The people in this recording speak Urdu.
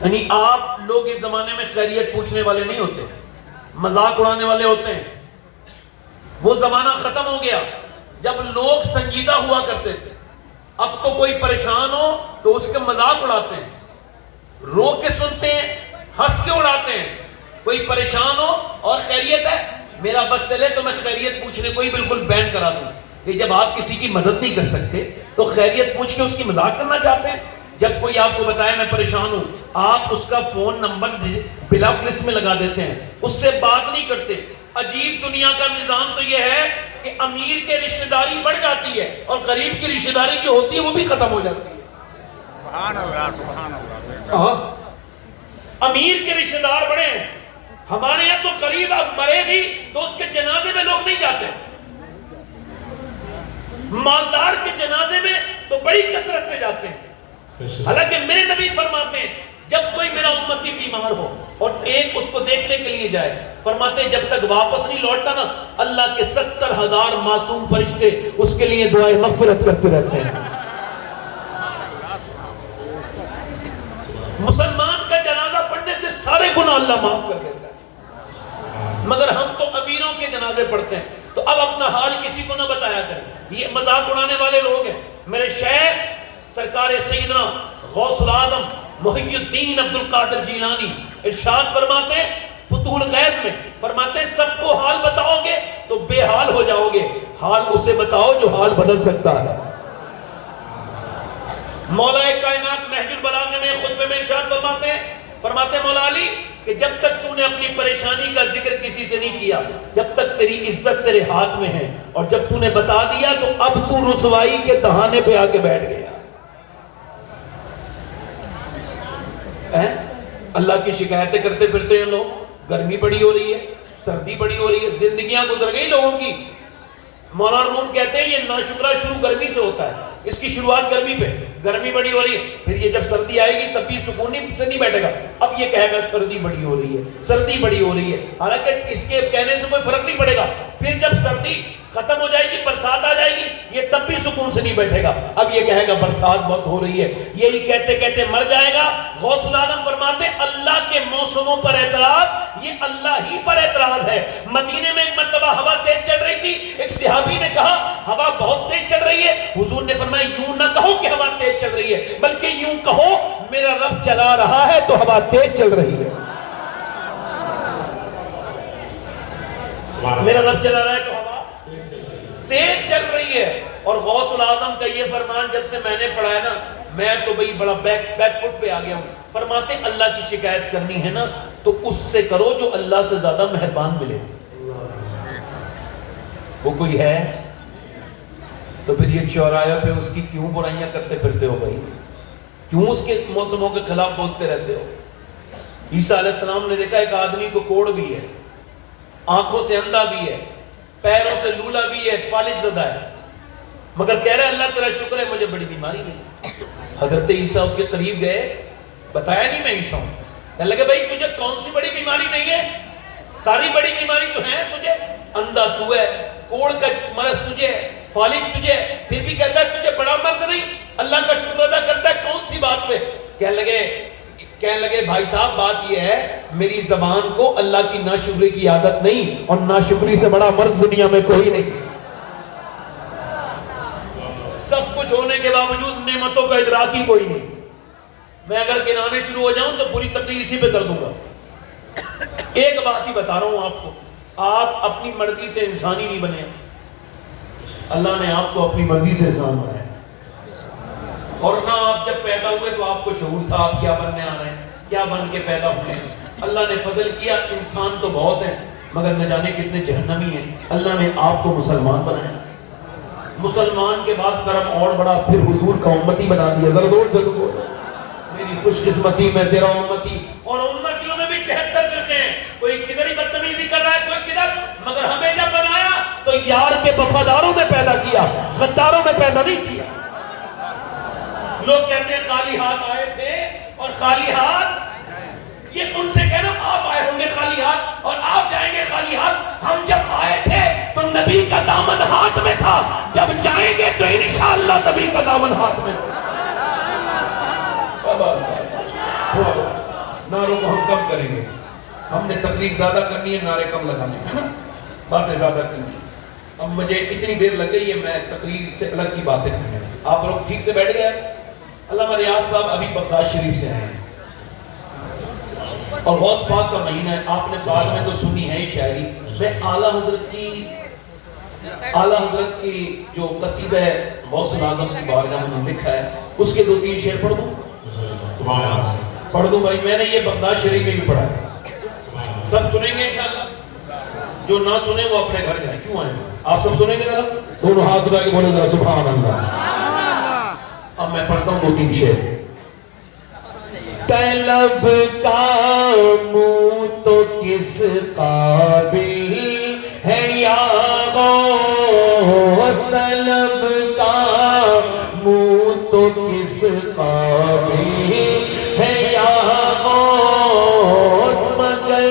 یعنی آپ لوگ اس زمانے میں خیریت پوچھنے والے نہیں ہوتے، مذاق اڑانے والے ہوتے ہیں۔ وہ زمانہ ختم ہو گیا جب لوگ سنجیدہ ہوا کرتے تھے۔ اب تو کوئی پریشان ہو تو اس کے مذاق اڑاتے ہیں، رو کے سنتے ہیں، ہنس کے اڑاتے ہیں۔ کوئی پریشان ہو اور خیریت ہے، میرا بس چلے تو میں خیریت پوچھنے کو ہی بالکل بین کرا دوں کہ جب آپ کسی کی مدد نہیں کر سکتے تو خیریت پوچھ کے اس کی مذاق کرنا چاہتے ہیں۔ جب کوئی آپ کو بتائے میں پریشان ہوں، آپ اس کا فون نمبر بلاک لسٹ میں لگا دیتے ہیں، اس سے بات نہیں کرتے۔ عجیب دنیا کا نظام تو یہ ہے کہ امیر کے رشتہ داری بڑھ جاتی ہے اور غریب کی رشتہ داری جو ہوتی ہے وہ بھی ختم ہو جاتی ہے۔ سبحان اللہ سبحان اللہ۔ امیر کے رشتہ دار بڑے ہیں، ہمارے یہاں تو غریب اب مرے بھی تو اس کے جنازے میں لوگ نہیں جاتے، مالدار کے جنازے میں تو بڑی کثرت سے جاتے ہیں۔ حالانکہ میرے نبی فرماتے ہیں جب کوئی میرا امتی بیمار ہو اور ایک اس کو دیکھنے کے لیے جائے، فرماتے ہیں جب تک واپس نہیں لوٹتا نا، اللہ کے 70,000 معصوم فرشتے اس کے لیے دعائیں مغفرت کرتے رہتے ہیں۔ مسلمان کا جنازہ پڑھنے سے سارے گناہ اللہ معاف کر دیتا ہے، مگر ہم تو امیروں کے جنازے پڑھتے ہیں۔ تو اب اپنا حال کسی کو نہ بتایا کریں، یہ مذاق اڑانے والے لوگ ہیں۔ میرے شیخ سرکار سیدنا غوث العظم محی الدین عبد القادر جیلانی ارشاد فرماتے ہیں فتح الغیب میں، فرماتے ہیں سب کو حال بتاؤ گے تو بے حال ہو جاؤ گے، حال اسے بتاؤ جو حال بدل سکتا ہے۔ مولا کائنات نہج البلاغہ میں خطبے میں ارشاد فرماتے ہیں مولا علی کہ جب تک تو نے اپنی پریشانی کا ذکر کسی سے نہیں کیا، جب تک تیری عزت تیرے ہاتھ میں ہے، اور جب تو نے بتا دیا تو اب تو رسوائی کے دہانے پہ آ کے بیٹھ گیا۔ اللہ کی شکایتیں کرتے پھرتے ہیں لوگ، گرمی بڑی ہو رہی ہے، سردی بڑی ہو رہی ہے، زندگیاں گزر گئی لوگوں کی۔ مولانا روم کہتے ہیں یہ ناشکرہ شروع گرمی سے ہوتا ہے، اس کی شروعات گرمی پہ، گرمی بڑی ہو رہی ہے، پھر یہ جب سردی آئے گی تب بھی سکون سے نہیں بیٹھے گا، اب یہ کہے گا سردی بڑی ہو رہی ہے، سردی بڑی ہو رہی ہے، حالانکہ اس کے کہنے سے کوئی فرق نہیں پڑے گا۔ پھر جب سردی ختم ہو جائے گی، برسات آ جائے گی، یہ تب بھی سکون سے نہیں بیٹھے گا، اب یہ کہے گا برسات بہت ہو رہی ہے، یہی کہتے کہتے مر جائے گا۔ غوث العظم فرماتے اللہ کے موسموں پر اعتراض یہ اللہ ہی پر اعتراض ہے۔ مدینے میں ایک مرتبہ ہوا تیز چل رہی تھی، ایک صحابی نے کہا ہوا بہت تیز چل رہی ہے، حضور نے فرمایا یوں نہ کہو کہ ہوا تیز چل رہی ہے، بلکہ یوں کہو میرا رب چلا رہا ہے تو ہوا تیز چل رہی ہے۔ میرا رب چلا رہا ہے تو ہوا تیز چل رہی ہے۔ اور غوث العظم کا یہ فرمان جب سے میں نے پڑھا ہے نا، میں تو بھئی بڑا بیک فٹ پہ آ گیا ہوں۔ فرماتے اللہ کی شکایت کرنی ہے نا تو اس سے کرو جو اللہ سے زیادہ مہربان ملے۔ وہ کوئی ہے تو پھر یہ چوراہے پہ اس کی کیوں برائیاں کرتے پھرتے ہو بھائی؟ کیوں اس کے موسموں کے خلاف بولتے رہتے ہو؟ عیسیٰ علیہ السلام نے دیکھا ایک آدمی کو کوڑ بھی ہے، آنکھوں سے اندھا بھی ہے، پیروں سے لولا بھی ہے، فالج زدہ ہے، مگر کہہ رہا ہے اللہ تیرا شکر ہے مجھے بڑی بیماری نہیں۔ حضرت عیسیٰ اس کے قریب گئے، بتایا نہیں میں عیسیٰ ہوں، کہنے لگے بھائی تجھے کون سی بڑی بیماری نہیں ہے؟ ساری بڑی بیماری تو ہیں تجھے، اندھا تو ہے، کوڑ کا مرض تجھے ہے، فالج تجھے ہے، پھر بھی کہتا ہے تجھے بڑا مرض نہیں، اللہ کا شکر ادا کرتا ہے کون سی بات پہ؟ کہنے لگے بھائی صاحب بات یہ ہے میری زبان کو اللہ کی ناشکری کی عادت نہیں، اور ناشکری سے بڑا مرض دنیا میں کوئی نہیں۔ سب کچھ ہونے کے باوجود نعمتوں کا ادراک ہی کوئی نہیں۔ میں اگر گنانے شروع ہو جاؤں تو پوری تقریر اسی پہ کر دوں گا۔ ایک بات ہی بتا رہا ہوں آپ کو، آپ اپنی مرضی سے انسان ہی نہیں بنے، اللہ نے آپ کو اپنی مرضی سے انسان بنایا۔ اور نہ آپ جب پیدا ہوئے تو آپ کو شعور تھا آپ کیا بننے آ رہے ہیں، کیا بن کے پیدا ہوئے ہیں۔ اللہ نے فضل کیا، انسان تو بہت ہیں مگر نہ جانے کتنے جہنمی ہیں، اللہ نے آپ کو مسلمان بنایا، مسلمان کے بعد کرم اور بڑا، پھر حضور کا امتی بنا دیا۔ ذرا سے بولو میری خوش قسمتی میں تیرا امتی۔ اور امتیوں میں بھی 73 فرقے ہیں، کوئی کدھر ہی بدتمیزی کر رہا ہے، کوئی کدھر، مگر ہمیں جب بنایا تو یار کے وفاداروں میں پیدا کیا، غداروں میں پیدا نہیں کیا۔ لوگ کہتے ہیں خالی ہاتھ آئے تھے اور خالی ہاتھ، یہ ان سے کہنا آپ آئے ہوں گے خالی ہاتھ اور آپ جائیں گے خالی ہاتھ۔ ہم جب آئے تھے تو نبی کا دامن ہاتھ میں تھا، جب جائیں گے تو انشاءاللہ نبی کا دامن ہاتھ میں تھا۔ نعروں کو ہم کم کریں گے. ہم نے تقریر زیادہ کرنی ہے, نعرے کم لگانے ہیں نا, باتیں زیادہ کرنی ہے. اب مجھے اتنی دیر لگ گئی ہے, میں تقریر سے الگ کی باتیں کرنے ہیں. آپ لوگ ٹھیک سے بیٹھ گئے. علامہ ریاض صاحب ابھی بغداد شریف سے آئے ہیں اور غوث پاک کا مہینہ ہے. آپ نے بعد میں تو سنی ہے شاعری. میں اعلیٰ حضرت کی جو قصیدہ ہے غوث الاعظم کی بارگاہ میں لکھا ہے, اس کے 2-3 شعر پڑھ دوں. پڑھ دوں بھائی. میں نے یہ بغداد شریف میں بھی پڑھا ہے. سب سنیں گے انشاءاللہ. جو نہ سنیں وہ اپنے گھر جائیں. کیوں آئیں؟ آپ سب سنیں گے ذرا دونوں ہاتھ اٹھا کے بولے ذرا سبحان اللہ. اب میں پڑھتا ہوں 2-3 شعر. طلب کا منہ تو کس قابل ہے یا غوث, طلب کا منہ تو کس قابل ہے یا غوث, مگر